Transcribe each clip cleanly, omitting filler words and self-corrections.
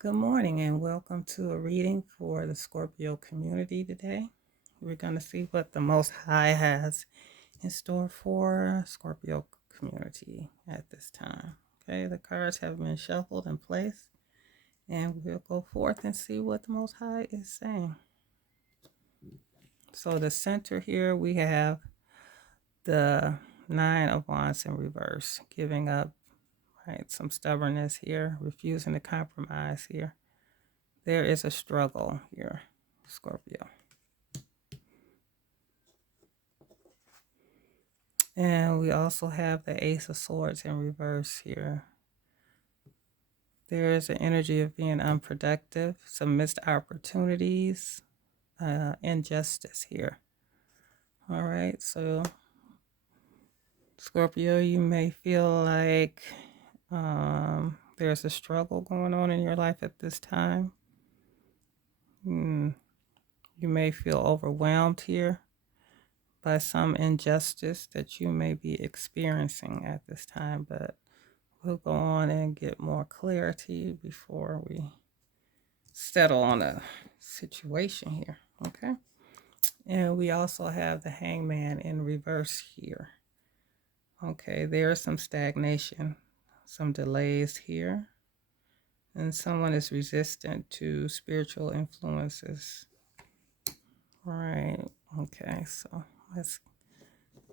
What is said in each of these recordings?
Good morning and welcome to a reading for the Scorpio community today. We're going to see what the Most High has in store for Scorpio community at this time. Okay, the cards have been shuffled and placed, and we'll go forth and see what the Most High is saying. So the center here we have the Nine of Wands in reverse, giving up, right? Some stubbornness here, refusing to compromise here. There is a struggle here, Scorpio. And we also have the Ace of Swords in reverse here. There is an energy of being unproductive, some missed opportunities, injustice here. All right, so Scorpio, you may feel like there's a struggle going on in your life at this time. You may feel overwhelmed here by some injustice that you may be experiencing at this time, but we'll go on and get more clarity before we settle on a situation here, okay? And we also have the Hangman in reverse here. Okay, there's some stagnation, some delays here, and someone is resistant to spiritual influences. All right, okay, so let's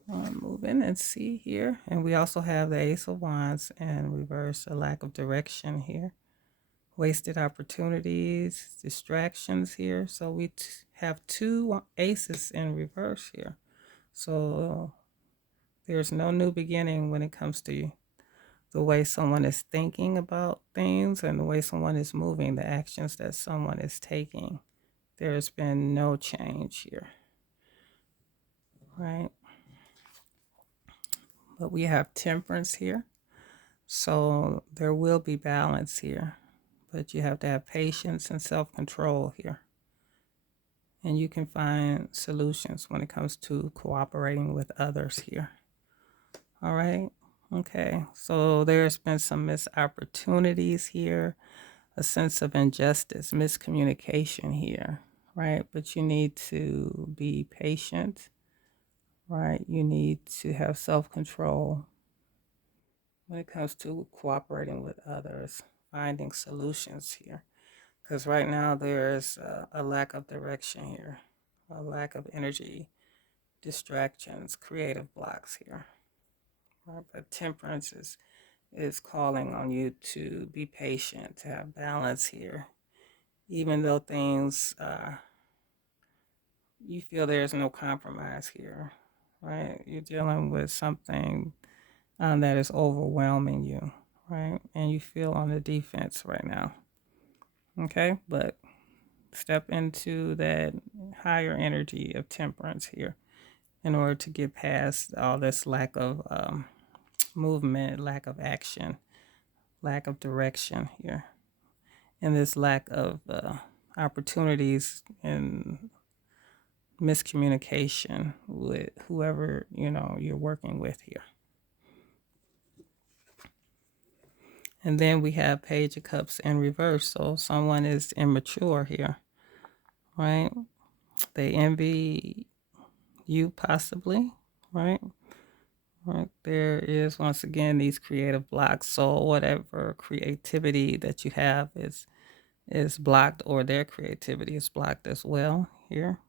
move in and see here. And we also have the Ace of Wands in reverse, a lack of direction here. Wasted opportunities, distractions here. So we have two aces in reverse here. So there's no new beginning when it comes to the way someone is thinking about things and the way someone is moving, the actions that someone is taking. There's been no change here, right? But we have temperance here. So there will be balance here, but you have to have patience and self-control here. And you can find solutions when it comes to cooperating with others here. All right. Okay. So there's been some missed opportunities here, a sense of injustice, miscommunication here, right? But you need to be patient, right? You need to have self-control when it comes to cooperating with others, finding solutions here. Because right now there's a lack of direction here, a lack of energy, distractions, creative blocks here. Right? But temperance is calling on you to be patient, to have balance here. Even though things, you feel there's no compromise here, right? You're dealing with something that is overwhelming you, right? And you feel on the defense right now, okay? But step into that higher energy of temperance here in order to get past all this lack of movement, lack of action, lack of direction here, and this lack of opportunities and miscommunication with whoever you're working with here. And then we have Page of Cups in reverse, so someone is immature here, right? They envy you possibly, right? Right. There is once again these creative blocks. So whatever creativity that you have is blocked, or their creativity is blocked as well here.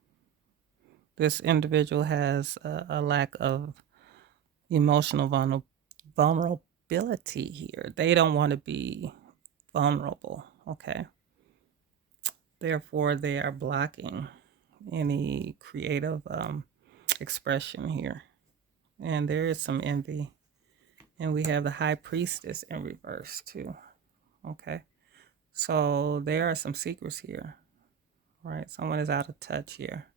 This individual has a lack of emotional vulnerability here. They don't want to be vulnerable, okay? Therefore, they are blocking any creative expression here. And there is some envy. And we have the High Priestess in reverse too, okay? So there are some secrets here, right? Someone is out of touch here.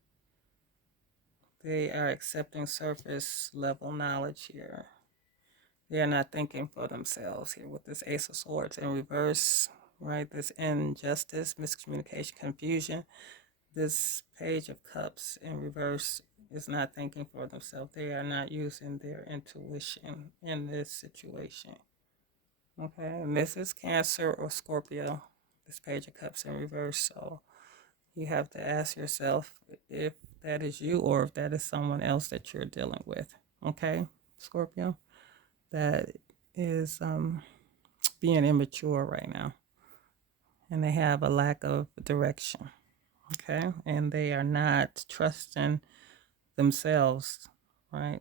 They are accepting surface level knowledge here. They are not thinking for themselves here with this Ace of Swords in reverse, right? This injustice, miscommunication, confusion. This Page of Cups in reverse is not thinking for themselves. They are not using their intuition in this situation. Okay, and this is Cancer or Scorpio. this Page of Cups in reverse. So you have to ask yourself if that is you or if that is someone else that you're dealing with. Okay, Scorpio? That is being immature right now. And they have a lack of direction. Okay. And they are not trusting themselves. Right.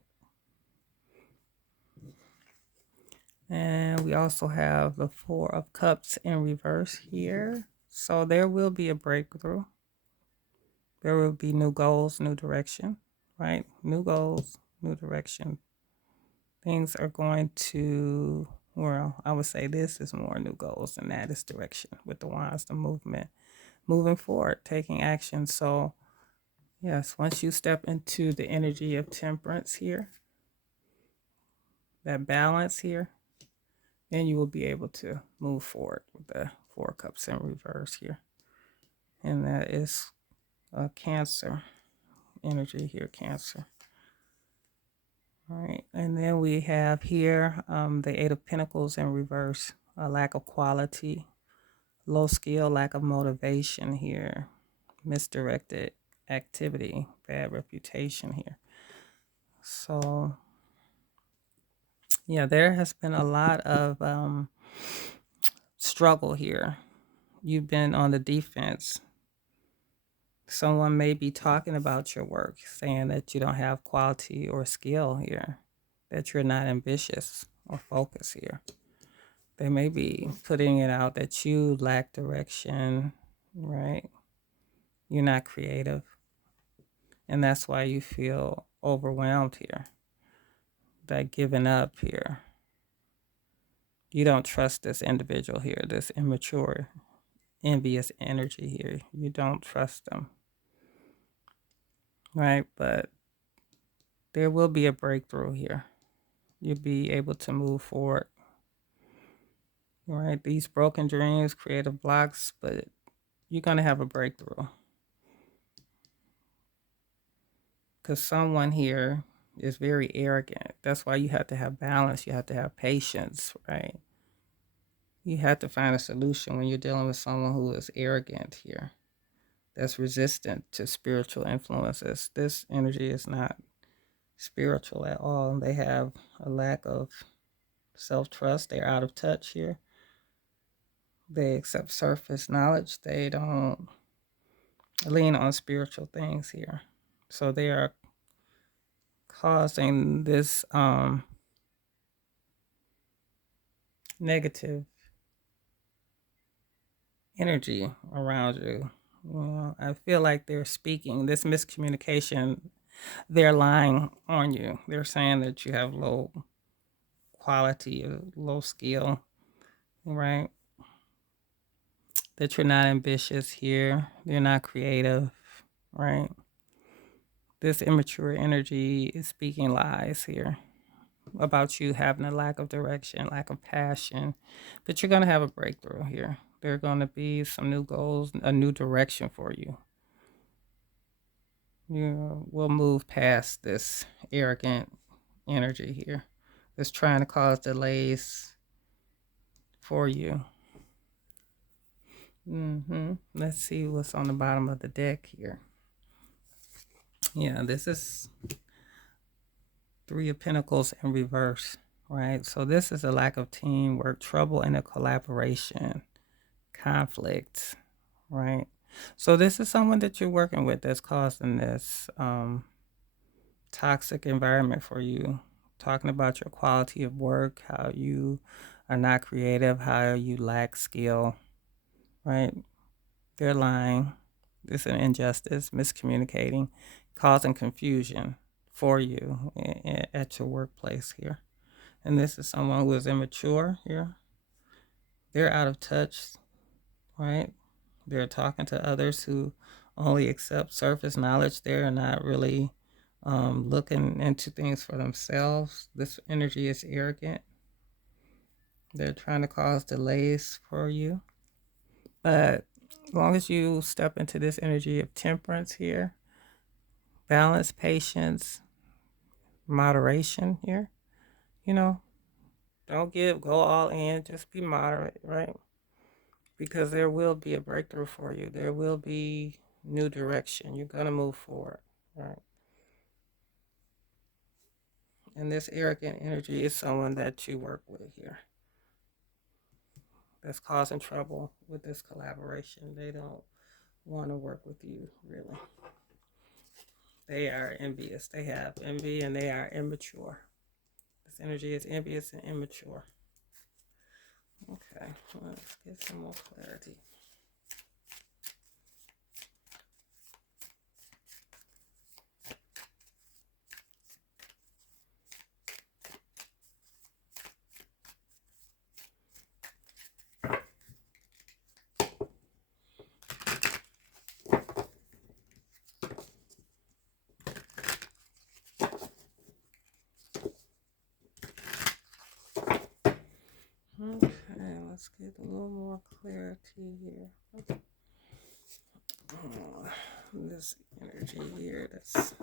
And we also have the Four of Cups in reverse here. So there will be a breakthrough. There will be new goals, new direction, right? New goals, new direction. Things are going to, well, I would say this is more new goals and that is direction with the wands, the movement, moving forward, taking action. So, yes, once you step into the energy of temperance here, that balance here, then you will be able to move forward with the Four Cups in reverse here. And that is a Cancer energy here, Cancer. All right. And then we have here the Eight of Pentacles in reverse, a lack of quality, low skill, lack of motivation here, misdirected activity, bad reputation here. So, yeah, there has been a lot of struggle here. You've been on the defense. Someone may be talking about your work, saying that you don't have quality or skill here, that you're not ambitious or focused here. They may be putting it out that you lack direction, right? You're not creative. And that's why you feel overwhelmed here, that giving up here. You don't trust this individual here, this immature, envious energy here. You don't trust them, right? But there will be a breakthrough here. You'll be able to move forward, right? These broken dreams, creative blocks, but you're going to have a breakthrough. Because someone here is very arrogant. That's why you have to have balance. You have to have patience, right? You have to find a solution when you're dealing with someone who is arrogant here, that's resistant to spiritual influences. This energy is not spiritual at all. They have a lack of self-trust. They're out of touch here. They accept surface knowledge. They don't lean on spiritual things here. So they are causing this negative energy around you. Well, I feel like they're speaking this miscommunication. They're lying on you. They're saying that you have low quality or low skill, right? That you're not ambitious here. You're not creative, right? This immature energy is speaking lies here about you having a lack of direction, lack of passion, but you're going to have a breakthrough here. There are going to be some new goals, a new direction for you. You will move past this arrogant energy here that's trying to cause delays for you. Let's see what's on the bottom of the deck here. Yeah, this is Three of Pentacles in reverse, right? So this is a lack of teamwork, trouble in a collaboration, conflict, right? So this is someone that you're working with that's causing this toxic environment for you, talking about your quality of work, how you are not creative, how you lack skill, right? They're lying. It's an injustice, miscommunicating, causing confusion for you at your workplace here. And this is someone who is immature here. They're out of touch, right? They're talking to others who only accept surface knowledge. They're not really looking into things for themselves. This energy is arrogant. They're trying to cause delays for you. But as long as you step into this energy of temperance here, balance, patience, moderation here, don't go all in, just be moderate, right? because there will be a breakthrough for you. There will be new direction. You're going to move forward, right? And this arrogant energy is someone that you work with here that's causing trouble with this collaboration. They don't want to work with you, really. They are envious. They have envy and they are immature. This energy is envious and immature. Okay, let's get some more clarity. Okay, let's get a little more clarity here. This energy here that's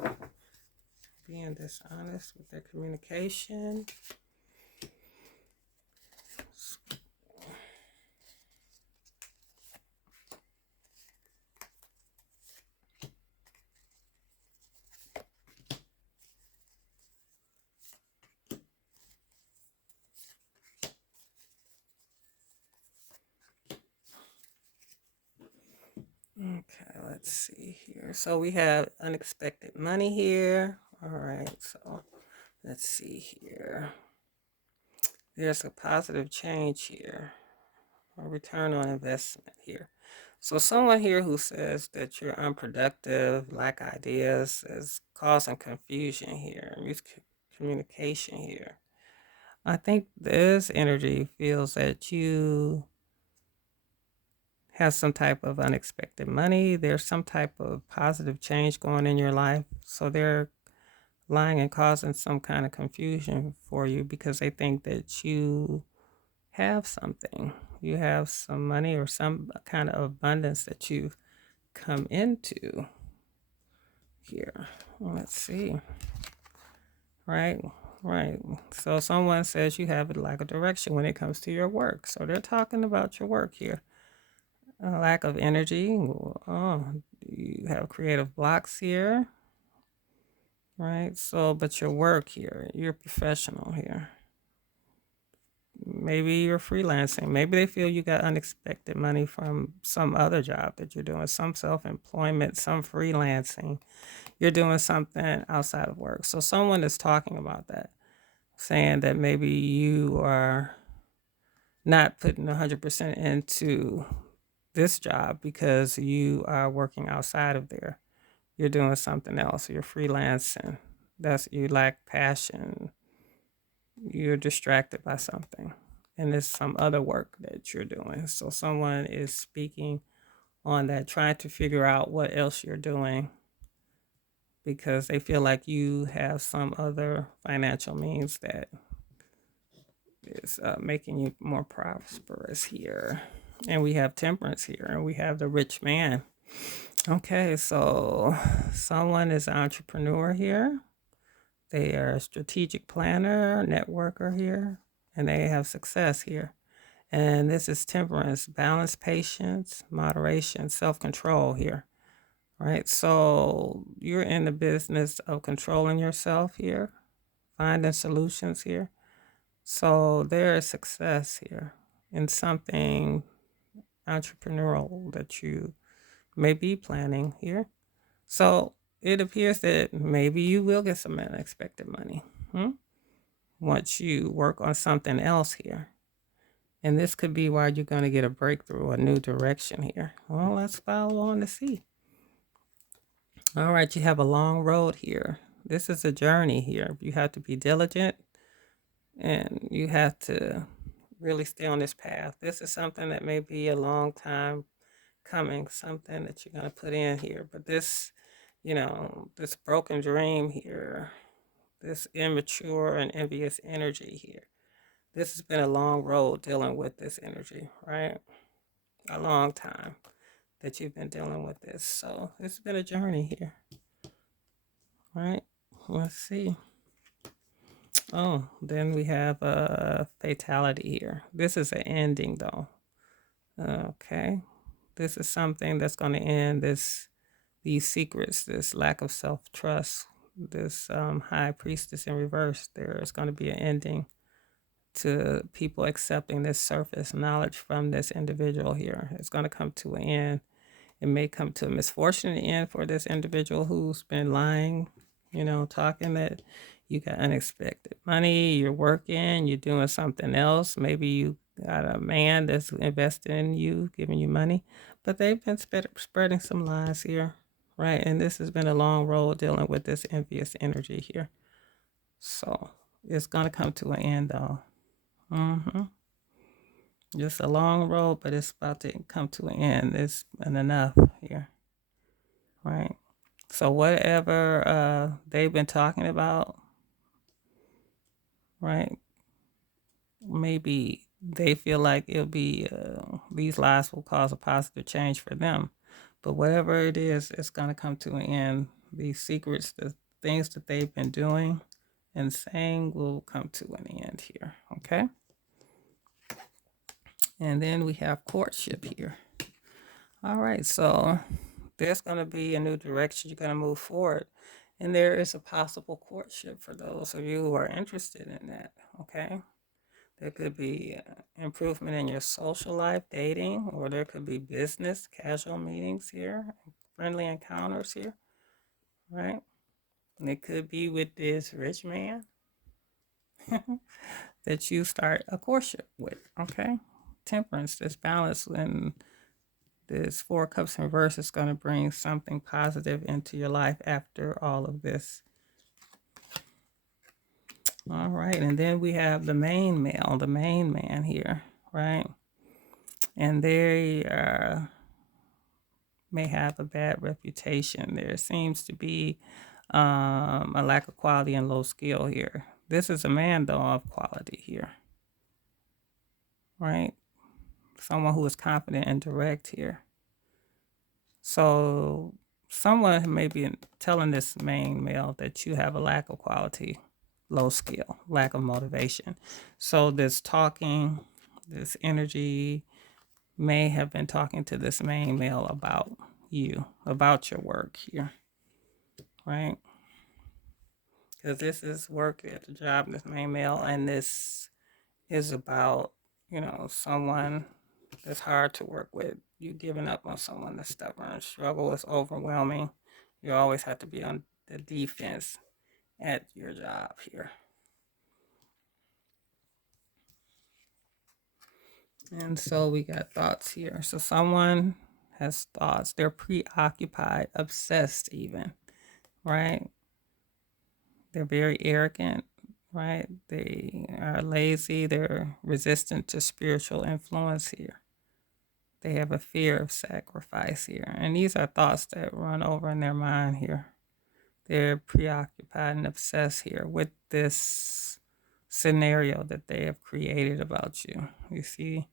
being dishonest with their communication. Okay, let's see here. So we have unexpected money here. All right, so let's see here. There's a positive change here, a return on investment here. So someone here who says that you're unproductive, lack ideas, is causing confusion here, miscommunication here. I think this energy feels that you have some type of unexpected money. There's some type of positive change going in your life. So they're lying and causing some kind of confusion for you because they think that you have something. You have some money or some kind of abundance that you've come into here. Let's see. Right, right. So someone says you have a lack of direction when it comes to your work. So they're talking about your work here. A lack of energy. Oh, you have creative blocks here, right? So, but your work here, you're professional here. Maybe you're freelancing. Maybe they feel you got unexpected money from some other job that you're doing, some self-employment, some freelancing. You're doing something outside of work. So someone is talking about that, saying that maybe you are not putting 100% into this job because you are working outside of there. You're doing something else. You're freelancing. You lack passion. You're distracted by something. And it's some other work that you're doing. So someone is speaking on that, trying to figure out what else you're doing because they feel like you have some other financial means that is making you more prosperous here. And we have temperance here, and we have the rich man. Okay, so someone is an entrepreneur here. They are a strategic planner, networker here, and they have success here. And this is temperance, balance, patience, moderation, self-control here. Right? So you're in the business of controlling yourself here, finding solutions here. So there is success here in something entrepreneurial that you may be planning here. So it appears that maybe you will get some unexpected money once you work on something else here. And this could be why you're going to get a breakthrough, a new direction here. Well, let's follow on to see. All right, you have a long road here. This is a journey here. You have to be diligent and you have to really stay on this path. This is something that may be a long time coming, something that you're going to put in here. But this, this broken dream here, this immature and envious energy here, this has been a long road dealing with this energy, right? A long time that you've been dealing with this. So it's been a journey here, right? Let's see. Oh, then we have a fatality here. This is an ending, though. Okay. This is something that's going to end these secrets, this lack of self-trust, this high priestess in reverse. There is going to be an ending to people accepting this surface knowledge from this individual here. It's going to come to an end. It may come to a misfortune in the end for this individual who's been lying, talking that you got unexpected money, you're working, you're doing something else. Maybe you got a man that's invested in you, giving you money, but they've been spreading some lies here, right? And this has been a long road dealing with this envious energy here. So it's going to come to an end, though. Mm-hmm. Just a long road, but it's about to come to an end. It's enough here, right? So whatever they've been talking about, right? Maybe they feel like it'll be these lies will cause a positive change for them, but whatever it is, it's gonna come to an end. These secrets, the things that they've been doing and saying, will come to an end here. Okay. And then we have courtship here. All right, so there's going to be a new direction you're going to move forward. And there is a possible courtship for those of you who are interested in that. Okay. There could be improvement in your social life, dating, or there could be business, casual meetings here, friendly encounters here, right? And it could be with this rich man that you start a courtship with. Okay. Temperance, this balance, and this Four of Cups in reverse is going to bring something positive into your life after all of this. All right, and then we have the main male, the main man here, right? And they may have a bad reputation. There seems to be a lack of quality and low skill here. This is a man, though, of quality here, right? Someone who is confident and direct here. So someone may be telling this main male that you have a lack of quality, low skill, lack of motivation. So this talking, this energy may have been talking to this main male about you, about your work here, right? Because this is work at the job, this main male, and this is about, someone that's hard to work with. You giving up on someone that's stubborn. Struggle is overwhelming. You always have to be on the defense at your job here. And so we got thoughts here. So someone has thoughts. They're preoccupied, obsessed even, right? They're very arrogant, right? They are lazy. They're resistant to spiritual influence here. They have a fear of sacrifice here. And these are thoughts that run over in their mind here. They're preoccupied and obsessed here with this scenario that they have created about you. You see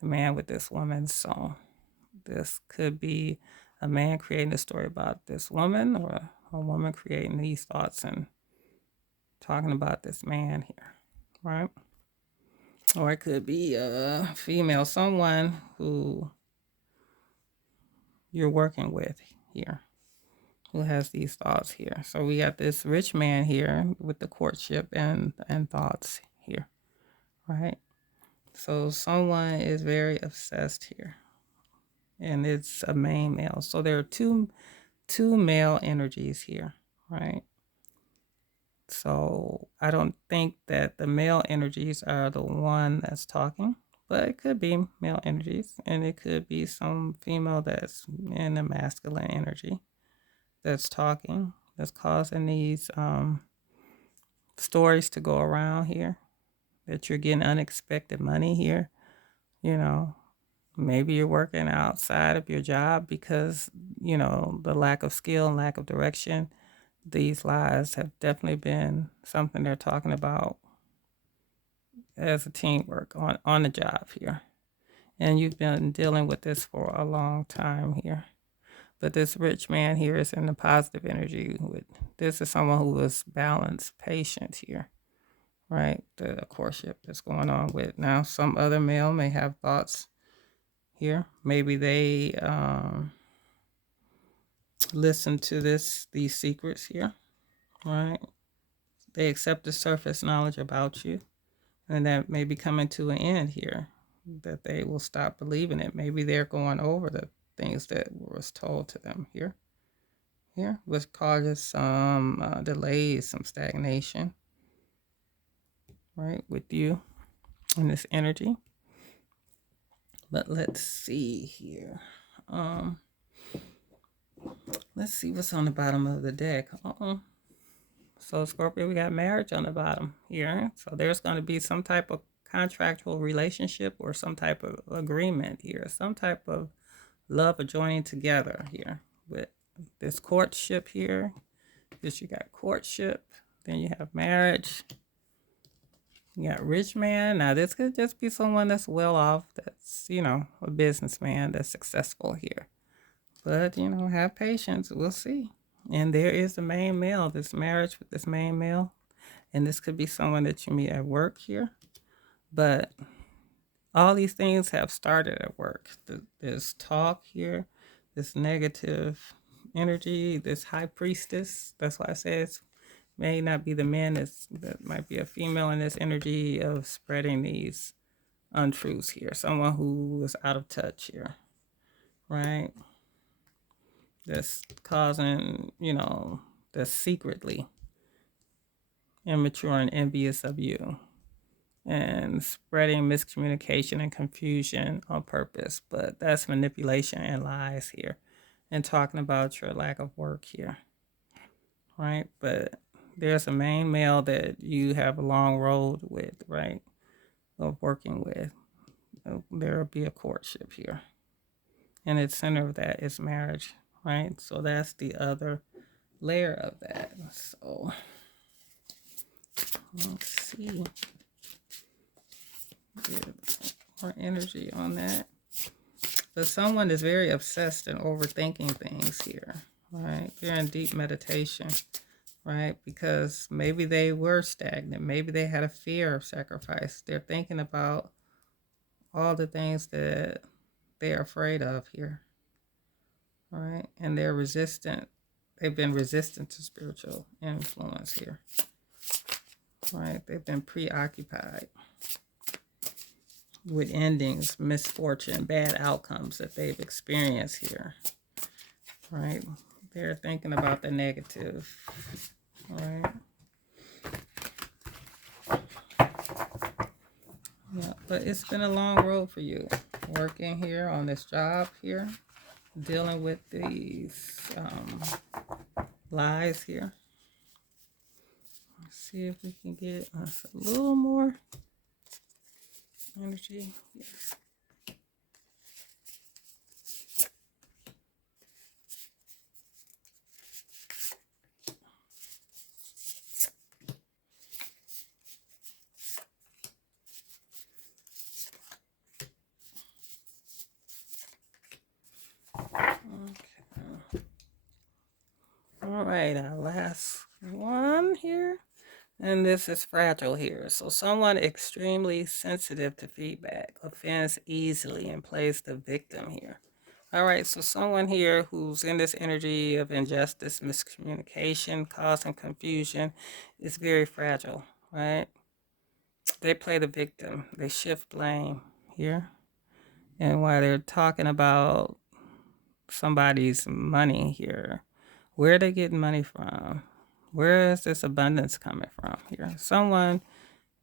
the man with this woman. So this could be a man creating a story about this woman, or a woman creating these thoughts and talking about this man here, right? Or it could be a female, someone who you're working with here, who has these thoughts here. So we got this rich man here with the courtship and thoughts here, right? So someone is very obsessed here, and it's a main male. So there are two male energies here, right? So I don't think that the male energies are the one that's talking, but it could be male energies, and it could be some female that's in a masculine energy that's talking, that's causing these stories to go around here, that you're getting unexpected money here. Maybe you're working outside of your job because, the lack of skill and lack of direction. These lies have definitely been something they're talking about as a teamwork on the job here. And you've been dealing with this for a long time here. But this rich man here is in the positive energy. This is someone who is balanced, patient here, right? The courtship that's going on with. Now, some other male may have thoughts here. Maybe they listen to these secrets here, right? They accept the surface knowledge about you, and that may be coming to an end here, that they will stop believing it. Maybe they're going over the things that was told to them here, which causes some delays, some stagnation, right, with you in this energy. But let's see here. Let's see what's on the bottom of the deck. So Scorpio, we got marriage on the bottom here. So there's going to be some type of contractual relationship or some type of agreement here, some type of love or joining together here with this courtship here. Because you got courtship, then you have marriage. You got rich man. Now this could just be someone that's well off, that's, a businessman that's successful here. But, have patience. We'll see. And there is the main male, this marriage with this main male. And this could be someone that you meet at work here. But all these things have started at work. This talk here, this negative energy, this high priestess. That's why I say it may not be the man, that might be a female in this energy of spreading these untruths here. Someone who is out of touch here, right? That's causing, that's secretly immature and envious of you and spreading miscommunication and confusion on purpose. But that's manipulation and lies here, and talking about your lack of work here, right? But there's a main male that you have a long road with, right, of working with. There will be a courtship here. And the center of that is marriage, right? So that's the other layer of that. So let's see. Get more energy on that. But someone is very obsessed and overthinking things here, right? They're in deep meditation, right? Because maybe they were stagnant. Maybe they had a fear of sacrifice. They're thinking about all the things that they're afraid of here, right? And they're resistant. They've been resistant to spiritual influence here, right? They've been preoccupied with endings, misfortune, bad outcomes that they've experienced here, right? They're thinking about the negative, right? Yeah, but it's been a long road for you, working here on this job here, dealing with these lies here. Let's see if we can get us a little more energy. Yes. Okay. All right, our last one here. And this is fragile here. So someone extremely sensitive to feedback, offends easily, and plays the victim here. All right, so someone here who's in this energy of injustice, miscommunication, causing confusion is very fragile, right? They play the victim. They shift blame here. And while they're talking about somebody's money here, where are they getting money from? Where is this abundance coming from here? Someone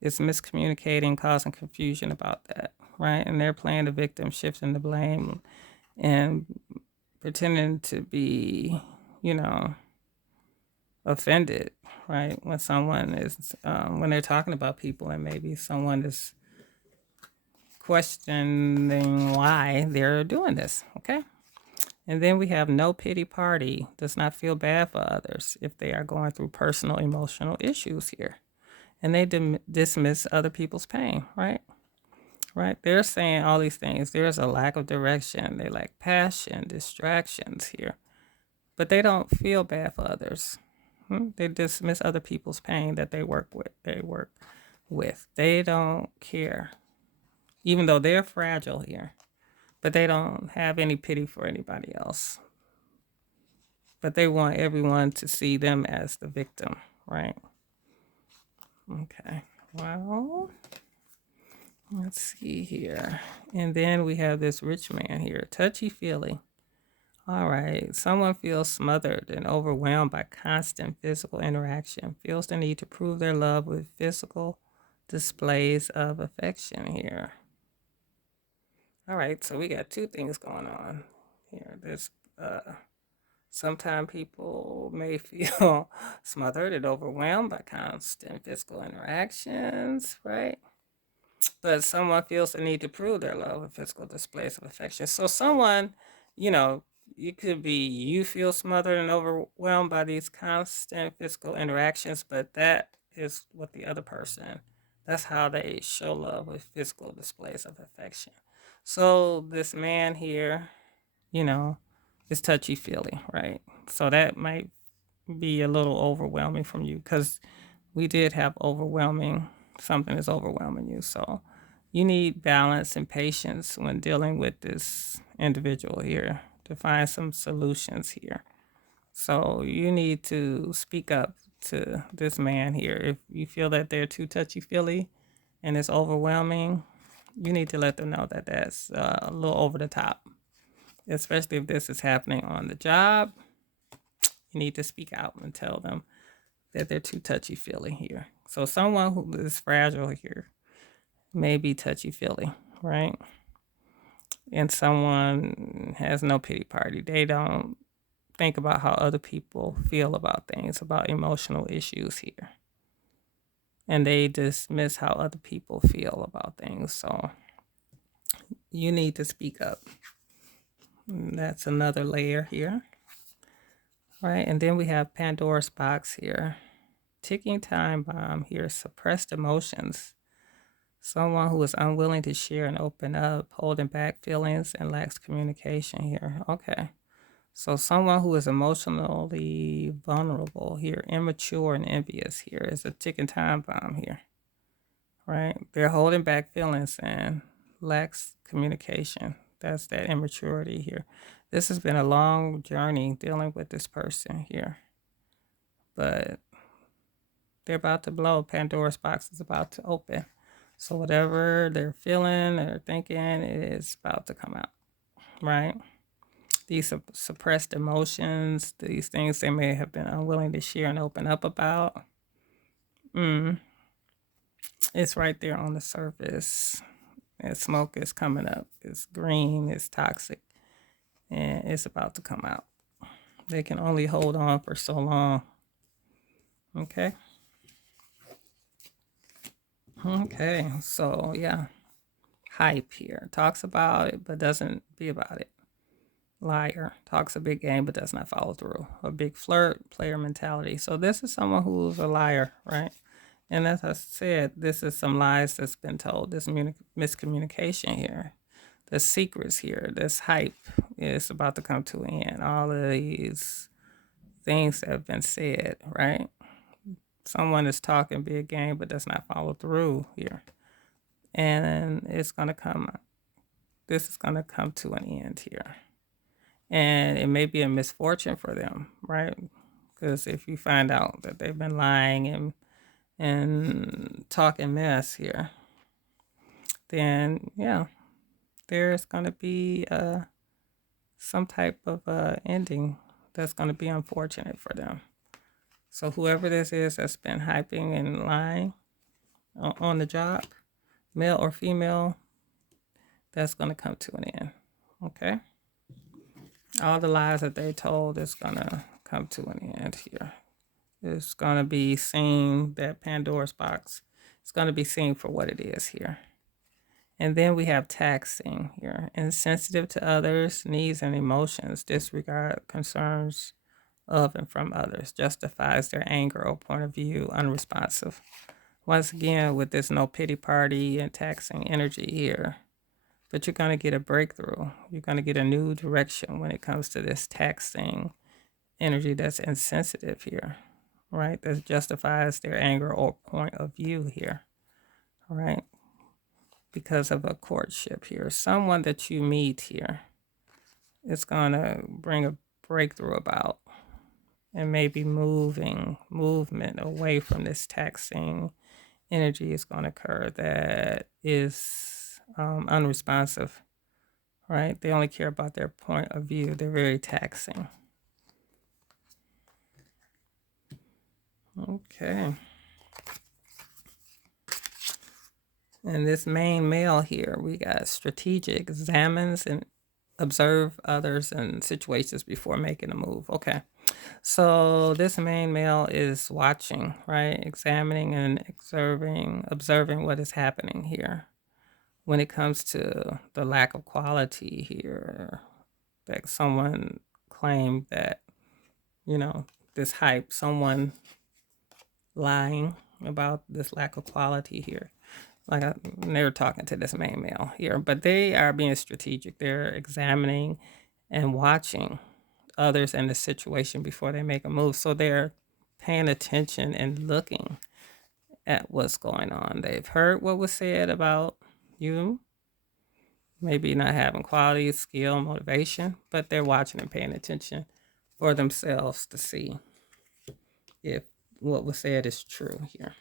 is miscommunicating, causing confusion about that, right? And they're playing the victim, shifting the blame, and pretending to be, offended, right? When someone is, when they're talking about people, and maybe someone is questioning why they're doing this, okay? And then we have no pity party, does not feel bad for others if they are going through personal emotional issues here. And they dismiss other people's pain, right? Right? They're saying all these things. There's a lack of direction. They lack passion, distractions here. But they don't feel bad for others. They dismiss other people's pain that they work with. They don't care. Even though they're fragile here. but they don't have any pity for anybody else. But they want everyone to see them as the victim, right? Okay. Well, let's see here. And then we have this rich man here, touchy feely. All right. Someone feels smothered and overwhelmed by constant physical interaction, feels the need to prove their love with physical displays of affection here. All right. So we got two things going on here. There's sometimes people may feel smothered and overwhelmed by constant physical interactions, right? But someone feels the need to prove their love with physical displays of affection. So someone, you know, you could be you feel smothered and overwhelmed by these constant physical interactions, but that is what the other person, that's how they show love with physical displays of affection. So this man here, you know, is touchy feely, right? So that might be a little overwhelming from you because we did have overwhelming, something is overwhelming you. So you need balance and patience when dealing with this individual here to find some solutions here. So you need to speak up to this man here. If you feel that they're too touchy feely and it's overwhelming, you need to let them know that that's a little over the top, especially if this is happening on the job. You need to speak out and tell them that they're too touchy feely here. So someone who is fragile here may be touchy feely, right? And someone has no pity party. They don't think about how other people feel about things, about emotional issues here. And they dismiss how other people feel about things. So you need to speak up. And that's another layer here. Right. And then we have Pandora's box here. Ticking time bomb here, suppressed emotions. Someone who is unwilling to share and open up, holding back feelings and lacks communication here. Okay. So someone who is emotionally vulnerable here, immature and envious here is a ticking time bomb here. Right? They're holding back feelings and lacks communication. That's that immaturity here. This has been a long journey dealing with this person here. But they're about to blow. Pandora's box is about to open. So whatever they're feeling or thinking is about to come out, right? These suppressed emotions, these things they may have been unwilling to share and open up about, it's right there on the surface. And smoke is coming up. It's green, it's toxic, and it's about to come out. They can only hold on for so long. Okay? Okay, so yeah. Hype here. Talks about it, but doesn't be about it. Liar. Talks a big game, but does not follow through. A big flirt, player mentality. So this is someone who's a liar, right? And as I said, this is some lies that's been told. This miscommunication here. The secrets here. This hype is about to come to an end. All of these things that have been said, right? Someone is talking big game, but does not follow through here. And it's going to come, this is going to come to an end here. And it may be a misfortune for them, right? Because if you find out that they've been lying and talking mess here, then yeah, there's going to be some type of ending that's going to be unfortunate for them. So whoever this is that's been hyping and lying on the job, male or female, that's going to come to an end. Okay? All the lies that they told is going to come to an end here. It's going to be seen, that Pandora's box, it's going to be seen for what it is here. And then we have taxing here. Insensitive to others' needs and emotions, disregard concerns of and from others, justifies their anger or point of view, unresponsive. Once again, with this no pity party and taxing energy here, but you're going to get a breakthrough. You're going to get a new direction when it comes to this taxing energy that's insensitive here, right? That justifies their anger or point of view here, right? because of a courtship here. Someone that you meet here is going to bring a breakthrough about, and maybe movement away from this taxing energy is going to occur that is unresponsive, right? They only care about their point of view. They're very taxing. Okay. And this main male here, we got strategic, examines and observe others and situations before making a move. Okay. So this main male is watching, right? Examining and observing what is happening here. When it comes to the lack of quality here, that someone claimed that, this hype, someone lying about this lack of quality here. They're talking to this main male here, but they are being strategic. They're examining and watching others in the situation before they make a move. So they're paying attention and looking at what's going on. They've heard what was said about you, maybe not having quality, skill, motivation, but they're watching and paying attention for themselves to see if what was said is true here.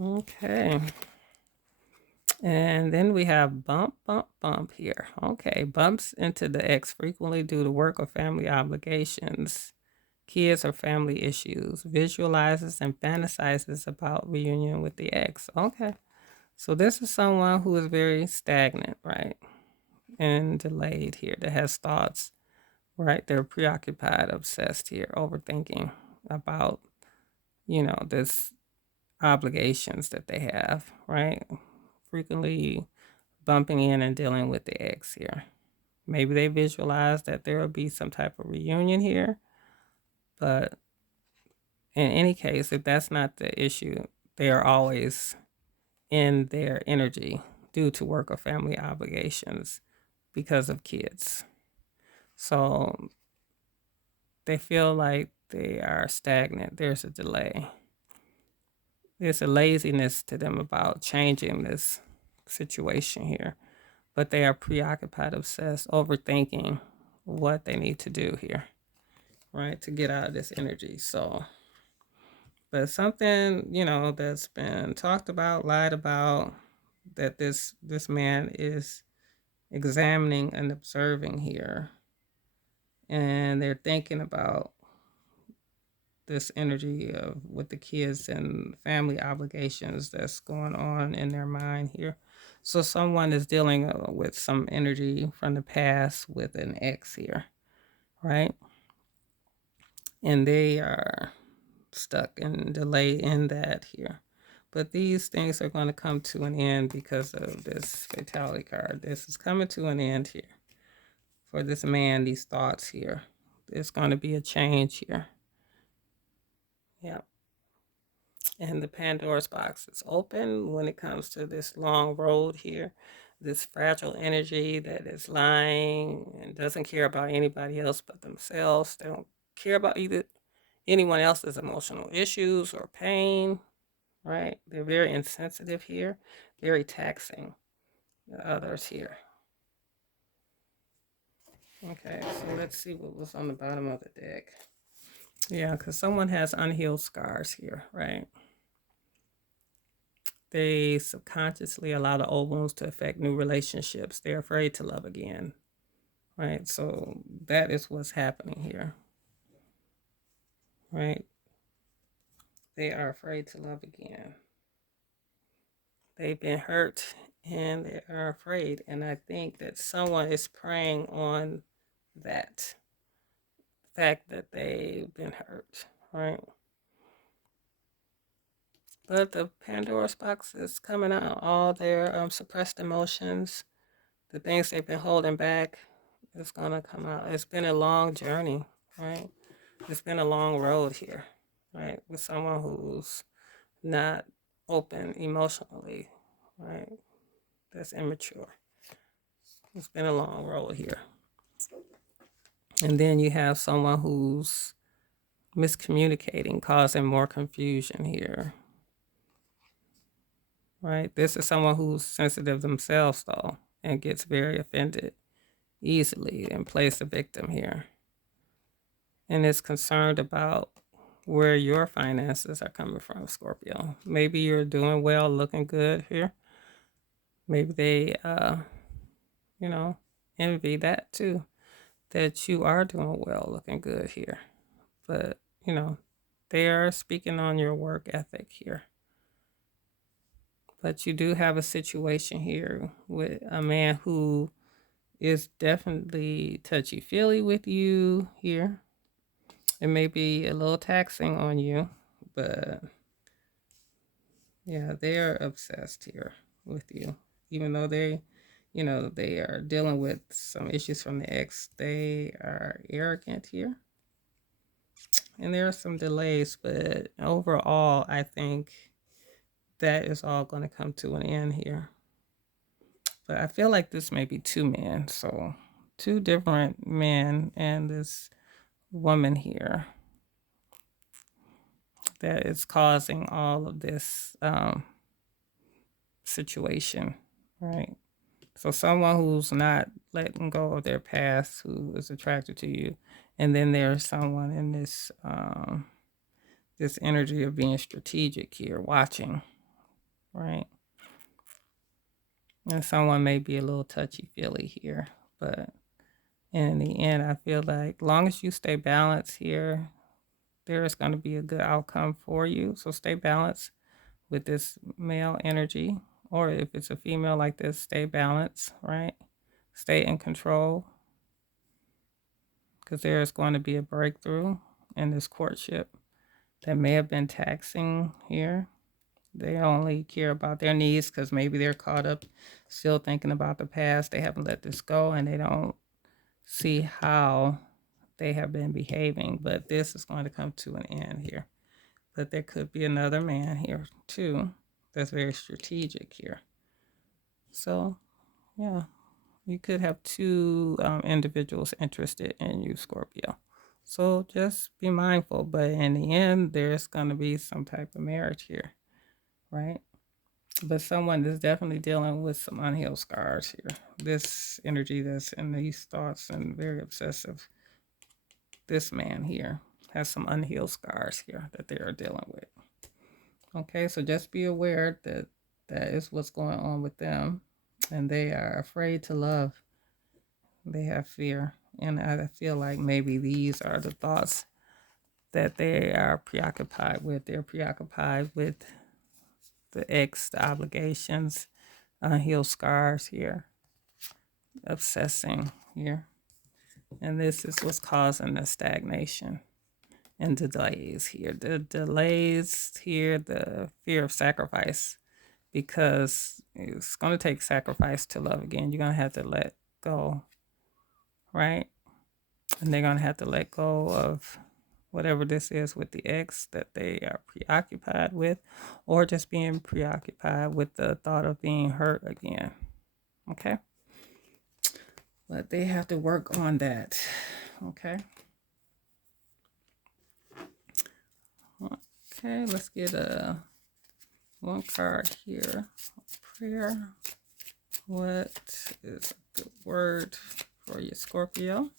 Okay. And then we have bump here. Okay, bumps into the ex frequently due to work or family obligations, kids or family issues, visualizes and fantasizes about reunion with the ex. Okay, so this is someone who is very stagnant, right? And delayed here, that has thoughts, right? They're preoccupied, obsessed here, overthinking about, this obligations that they have, right? Frequently bumping in and dealing with the ex here. Maybe they visualize that there will be some type of reunion here, but in any case, if that's not the issue, they are always in their energy due to work or family obligations because of kids. So they feel like they are stagnant. There's a delay. There's a laziness to them about changing this situation here, but they are preoccupied, obsessed, overthinking what they need to do here, right, to get out of this energy. So, but something, that's been talked about, lied about, that this man is examining and observing here, and they're thinking about this energy of with the kids and family obligations that's going on in their mind here. So someone is dealing with some energy from the past with an ex here, right? And they are stuck and delayed in that here. But these things are going to come to an end because of this fatality card. This is coming to an end here. For this man, these thoughts here. There's going to be a change here. Yeah. And the Pandora's box is open when it comes to this long road here, this fragile energy that is lying and doesn't care about anybody else but themselves. They don't care about either anyone else's emotional issues or pain, right? They're very insensitive here, very taxing to others here. Okay, so let's see what was on the bottom of the deck. Yeah, because someone has unhealed scars here, right? They subconsciously allow the old wounds to affect new relationships. They're afraid to love again, right? So that is what's happening here, right? They are afraid to love again. They've been hurt and they are afraid. And I think that someone is preying on that fact that they've been hurt, right? But the Pandora's box is coming out. All their suppressed emotions, the things they've been holding back, is going to come out. It's been a long journey, right? It's been a long road here, right? With someone who's not open emotionally, right? That's immature. It's been a long road here. And then you have someone who's miscommunicating, causing more confusion here, right? This is someone who's sensitive themselves, though, and gets very offended easily and plays the victim here, and is concerned about where your finances are coming from, Scorpio. Maybe you're doing well, looking good here. Maybe they, you know, envy that too, that you are doing well, looking good here. But, they are speaking on your work ethic here. But you do have a situation here with a man who is definitely touchy feely with you here. It may be a little taxing on you, but yeah, they are obsessed here with you. Even though they are dealing with some issues from the ex, they are arrogant here. And there are some delays, but overall, I think that is all going to come to an end here. But I feel like this may be two men, so two different men and this woman here that is causing all of this situation, right? So someone who's not letting go of their past, who is attracted to you, and then there's someone in this energy of being strategic here, watching, right? And someone may be a little touchy feely here, but in the end, I feel like long as you stay balanced here, there is going to be a good outcome for you. So stay balanced with this male energy, or if it's a female like this, stay balanced, right? Stay in control, because there is going to be a breakthrough in this courtship that may have been taxing here. They only care about their needs because maybe they're caught up still thinking about the past. They haven't let this go and they don't see how they have been behaving. But this is going to come to an end here. But there could be another man here too that's very strategic here. So, yeah, you could have two individuals interested in you, Scorpio. So just be mindful. But in the end, there's going to be some type of marriage here, right? But someone is definitely dealing with some unhealed scars here. This energy that's in these thoughts and very obsessive, this man here has some unhealed scars here that they are dealing with. Okay, so just be aware that that is what's going on with them. And they are afraid to love. They have fear. And I feel like maybe these are the thoughts that they are preoccupied with. They're preoccupied with the ex, the obligations, unhealed scars here, obsessing here. And this is what's causing the stagnation and delays here. The delays here, the fear of sacrifice, because it's going to take sacrifice to love again. You're going to have to let go, right? And they're going to have to let go of whatever this is with the ex that they are preoccupied with, or just being preoccupied with the thought of being hurt again. Okay? But they have to work on that. Okay? Okay, let's get one card here. Prayer. What is a good word for you, Scorpio?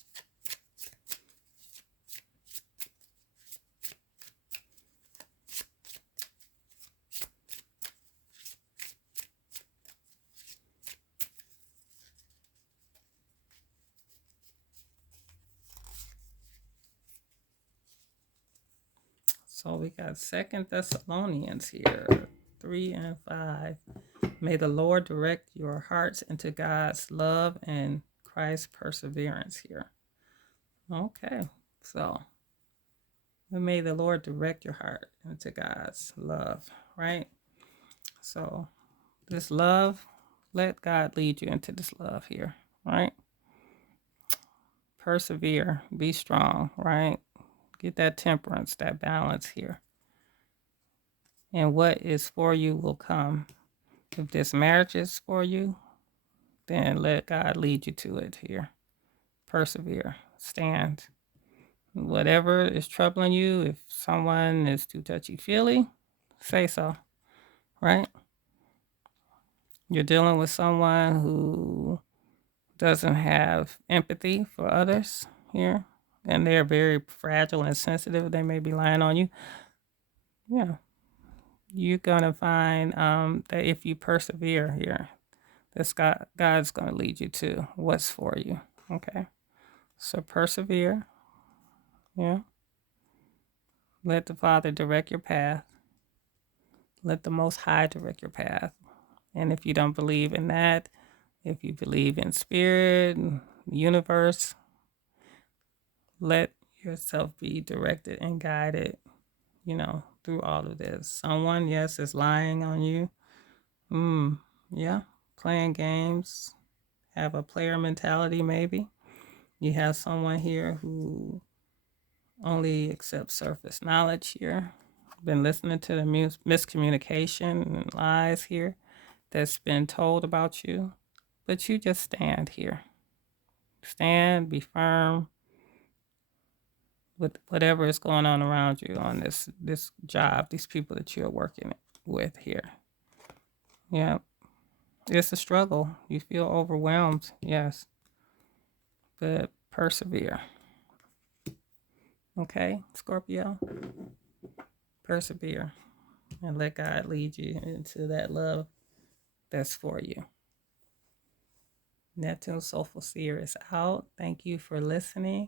So we got 2 Thessalonians here, 3 and 5. May the Lord direct your hearts into God's love and Christ's perseverance here. Okay, so may the Lord direct your heart into God's love, right? So this love, let God lead you into this love here, right? Persevere, be strong, right? Get that temperance, that balance here. And what is for you will come. If this marriage is for you, then let God lead you to it here. Persevere, stand. Whatever is troubling you, if someone is too touchy-feely, say so, right? You're dealing with someone who doesn't have empathy for others here, and they're very fragile and sensitive. They may be lying on you. Yeah, you're gonna find that if you persevere here, this God's gonna lead you to what's for you. Okay, so persevere. Yeah, let the Father direct your path. Let the Most High direct your path. And if you don't believe in that, if you believe in spirit, universe, let yourself be directed and guided, through all of this. Someone, yes, is lying on you. Yeah, playing games, have a player mentality maybe. You have someone here who only accepts surface knowledge here. Been listening to the miscommunication and lies here that's been told about you. But you just stand here. Stand, be firm with whatever is going on around you on this job, these people that you're working with here. Yeah. It's a struggle. You feel overwhelmed, yes. But persevere. Okay, Scorpio? Persevere and let God lead you into that love that's for you. Neptune Soulful Seer is out. Thank you for listening.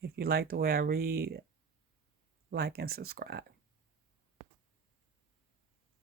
If you like the way I read, like and subscribe.